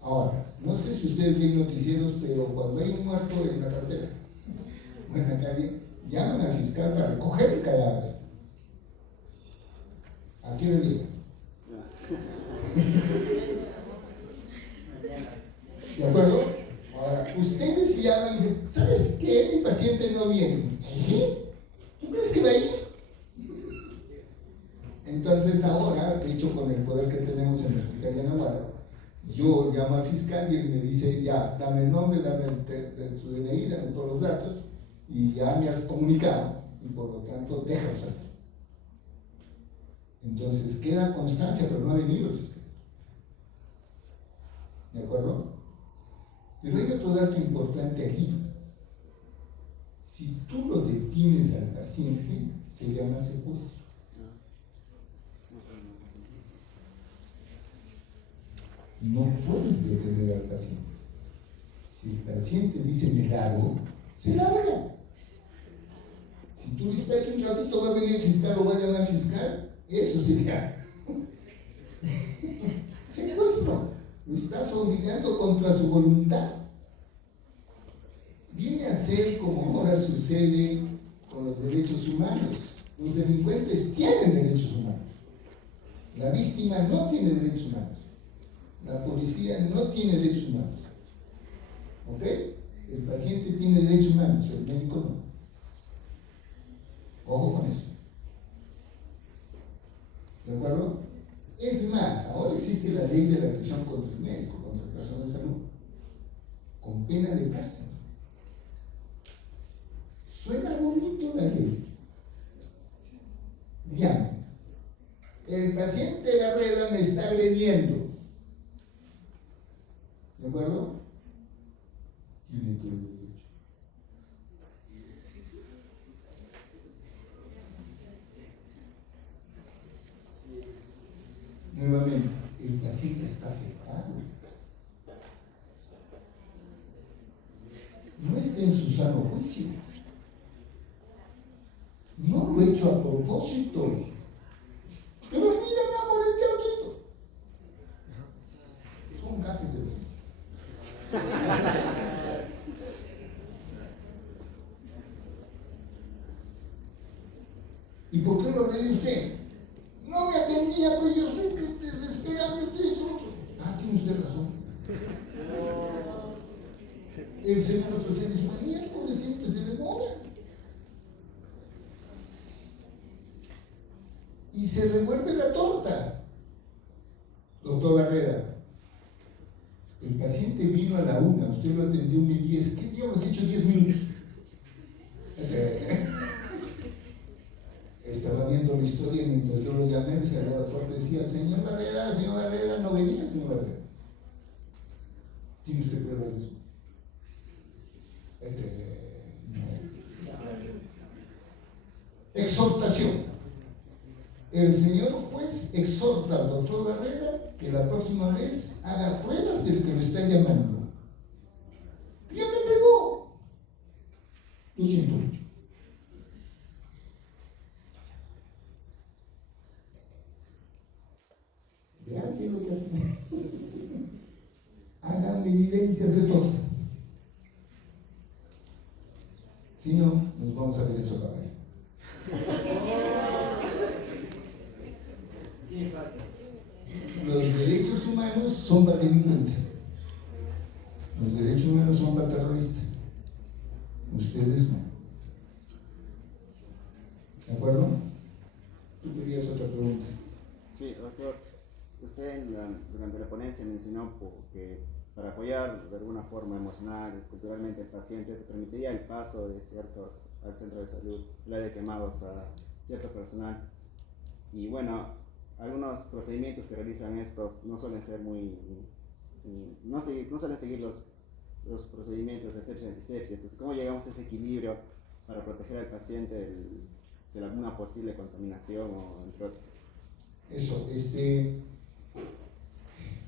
Ahora, no sé si ustedes ven noticieros, pero cuando hay un muerto en la carretera o en la calle, llaman al fiscal para recoger el cadáver. ¿A qué le digan? ¿De acuerdo? Ahora, ustedes llaman y dicen, ¿sabes qué? Mi paciente no viene. ¿Qué? ¿Tú crees que va a ir? Entonces ahora, de hecho con el poder que tenemos en la Fiscalía de Navarra, yo llamo al fiscal y él me dice, ya, dame el nombre, dame su DNI, dame todos los datos, y ya me has comunicado, y por lo tanto, déjalo salir. Entonces queda constancia, pero no ha venido el fiscal. ¿De acuerdo? Pero hay otro dato importante aquí. Si tú lo detienes al paciente, se llama secuestro. No puedes detener al paciente. Si el paciente dice me largo, se larga. Si tú dices que un ratito va a venir el fiscal o va a llamar al fiscal, eso sería secuestro. Lo estás obligando contra su voluntad. Viene a ser como ahora sucede con los derechos humanos. Los delincuentes tienen derechos humanos. La víctima no tiene derechos humanos. La policía no tiene derechos humanos. ¿Ok? El paciente tiene derechos humanos, el médico no. Ojo con eso. ¿De acuerdo? Es más, ahora existe la ley de la agresión contra el médico, contra el personal de salud, con pena de cárcel. Suena bonito la ley. Llame. El paciente Garreda me está agrediendo. ¿De acuerdo? Tiene todo el derecho. Nuevamente, el paciente está afectado. No está en su sano juicio. No lo he hecho a propósito. Pero mira, mi amor, el teatrito. Son gajes de los niños. ¿Y por qué lo agredió usted? No me atendía, pues yo soy desesperado. Ah, tiene usted razón. El Seguro Social es una miércoles, siempre se demora. Y se revuelve la torta. Doctor Barrera, el paciente vino a la 1, usted lo atendió 1:10. ¿Qué diablos has hecho 10 minutos? Estaba viendo la historia mientras yo lo llamé, me cerró la puerta y decía, señor Barrera, no venía, señor Barrera. ¿Tiene usted pruebas de eso? No. Exhortación. El señor juez exhorta al doctor Barrera que la próxima vez haga pruebas del que lo está llamando. Ya me pegó. Lo siento mucho. Vean qué es lo que hacen. Hagan evidencias de todo. Si no, nos vamos a ver en su caballo. Los derechos humanos son para delincuentes. Los derechos humanos son para terroristas. Ustedes no. ¿De acuerdo? Tú querías otra pregunta. Sí, doctor. Usted durante la ponencia mencionó que para apoyar de alguna forma emocional y culturalmente al paciente se permitiría el paso de ciertos al centro de salud, la de quemados a cierto personal. Y bueno, algunos procedimientos que realizan estos no suelen ser no suelen seguir los procedimientos de asepsia y antisepsia. Entonces, ¿cómo llegamos a ese equilibrio para proteger al paciente de alguna posible contaminación o entre otros? Eso,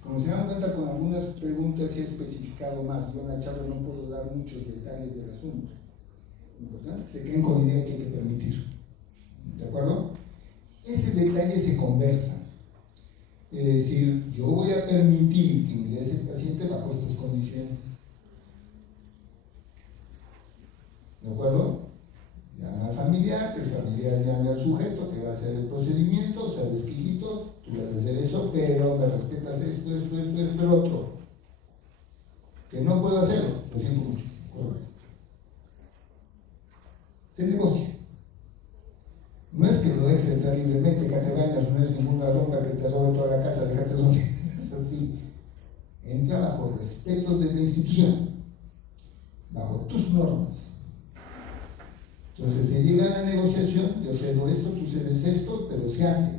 como se dan cuenta, con algunas preguntas he especificado más. Yo en la charla no puedo dar muchos detalles del asunto. Lo importante es que se queden con la idea que hay que permitir. ¿De acuerdo? Ese detalle se conversa. Es decir, yo voy a permitir que ingrese el paciente bajo estas condiciones. ¿De acuerdo? Llama al familiar, que el familiar llame al sujeto que va a hacer el procedimiento, sabes que hijito, tú vas a hacer eso, pero me respetas esto, el otro. Que no puedo hacerlo, lo siento mucho. Correcto. Se negocia. No es que lo dejes entrar libremente, que te bañas, no es ninguna rompa que te robe toda la casa, déjate eso, es así. Entra bajo el respeto de la institución, bajo tus normas. Entonces se llega a la negociación, yo cedo esto, tú cedes esto, pero se hace.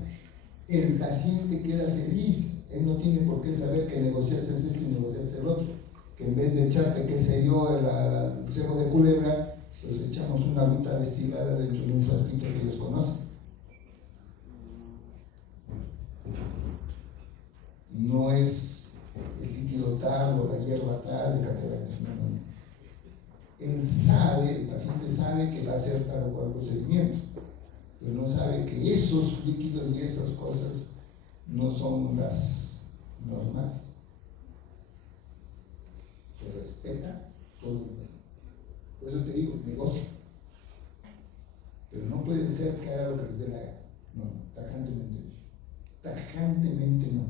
El paciente queda feliz, él no tiene por qué saber que negociaste esto y negociaste el otro. Que en vez de echarte, qué sé yo, el cebo de culebra, pues echamos una agüita destilada dentro de un frasquito que ellos conocen. No es el líquido tal o la hierba tal de catedrales, no. Él sabe, el paciente sabe que va a hacer tal o cual procedimiento, pero no sabe que esos líquidos y esas cosas no son las normales. Se respeta todo el paciente. Por eso te digo, negocio. Pero no puede ser que haga lo que les dé la gana. No, tajantemente no. Tajantemente no.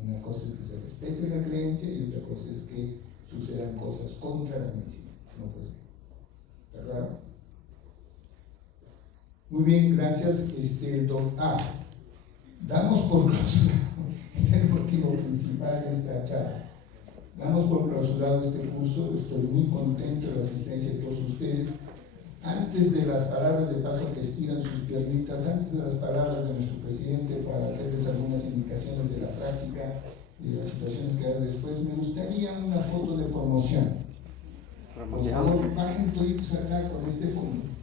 Una cosa es que se respete la creencia y otra cosa es que sucedan cosas contra la medicina. No puede ser. ¿Está claro? Muy bien, gracias. Damos por clausurado, este es el motivo principal de esta charla. Damos por clausurado este curso, estoy muy contento de la asistencia de todos ustedes. Antes de las palabras de paso que estiran sus piernitas, antes de las palabras de nuestro presidente para hacerles algunas indicaciones de la práctica y de las situaciones que habrá después, me gustaría una foto de promoción. Por favor, bajen toditos acá con este fondo.